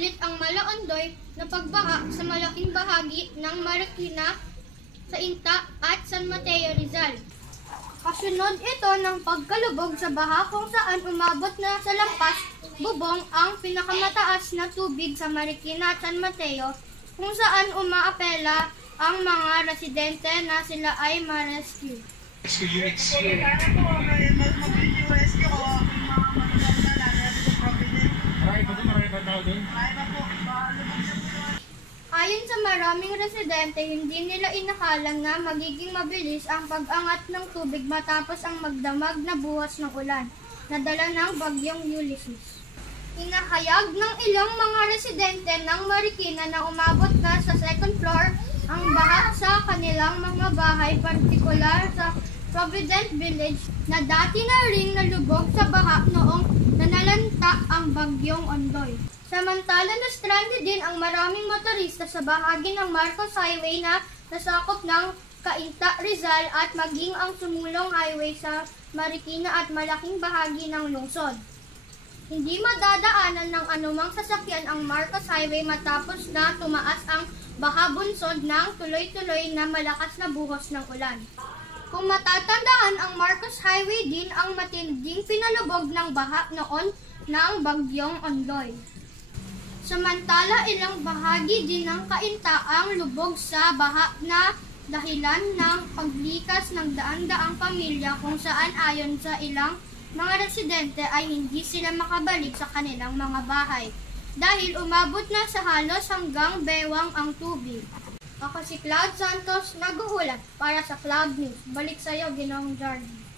ulit ang Malaondoy na pagbaha sa malaking bahagi ng Marikina, Cainta at San Mateo, Rizal. Kasunod ito ng pagkalubog sa baha kung saan umabot na sa lampas bubong ang pinakamataas na tubig sa Marikina at San Mateo, kung saan umaapela ang mga residente na sila ay ma-rescue. Rescue units. Sana po, mabilis yung rescue o yung mga manulang na natin sa Providence. Marami pa tao doon? Marami pa po, lubog na po. Ayon sa maraming residente, hindi nila inakalang na magiging mabilis ang pag-angat ng tubig matapos ang magdamag na buhos ng ulan na dala ng bagyong Ulysses. Inahayag ng ilang mga residente ng Marikina na umabot na sa second floor ang baha sa kanilang mga bahay, partikular sa Providence Village na dati na ring nalubog sa baha noong nanalanta ang bagyong Ondoy. Samantala, na-stranded din ang maraming motorista sa bahagi ng Marcos Highway na nasakop ng Cainta, Rizal at maging ang sumulong highway sa Marikina at malaking bahagi ng lungsod. Hindi madadaanan ng anumang sasakyan ang Marcos Highway matapos na tumaas ang baha bunsod ng tuloy-tuloy na malakas na buhos ng ulan. Kung matatandaan, ang Marcos Highway din ang matinding pinalubog ng baha noon ng bagyong Ondoy. Samantala, ilang bahagi din ng Cainta ang lubog sa baha na dahilan ng paglikas ng daan-daang pamilya kung saan ayon sa ilang mga residente ay hindi sila makabalik sa kanilang mga bahay dahil umabot na sa halos hanggang bewang ang tubig. Ako si Cloud Santos, nag-uulat para sa Cloud News. Balik sa iyo, Ginoong Jordan.